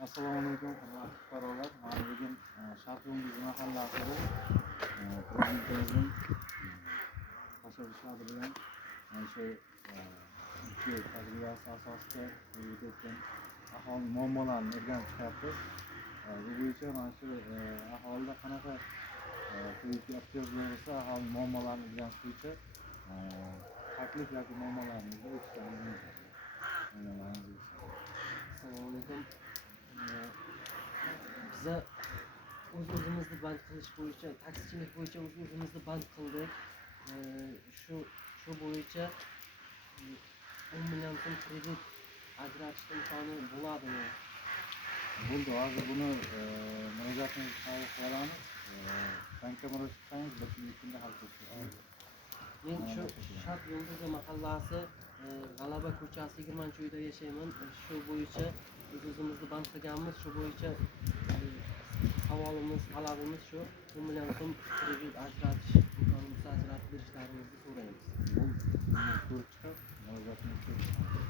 Assalomu alaykum, hurmatli fuqarolar. Mana bugun Sharqyulduz mahallasida prezidentimizning tashabbuslari bilan mana shu ikki tajribasi asosida vujudga kelgan aholi muammolarini o'rganib chiqyapmiz. Bu bo'yicha mana shu aholida qanaqa ehtiyoj bo'lsa, aholi muammolarini o'rganish bo'yicha taklif yoki muammolaringizni eshitganimiz mumkin. Assalomu alaykum. Biza o'zimizni band qilish bo'yicha, taksichilik bo'yicha o'zimizni band qildik. Shu bo'yicha 10 million so'm kredit ajratish imkoni bo'ladimi? Bo'ldi. Hozir buni murojaatingizni qabul qilib olamiz. Bankka murojaat qilsangiz bir kunlik kunda hal qilishimiz. Men shu Sharqyulduz mahallasi G'alaba ko'chasi 20-uyda yashayman. Shu bo'yicha o'zimizni band qilganmiz. Shu bo'yicha savolimiz, talabimiz shu 10 million so'm kredit ajratish imkonimizni ajratib berishlaringizni so'raymiz. Ko'rib chiqib, murojaatingizni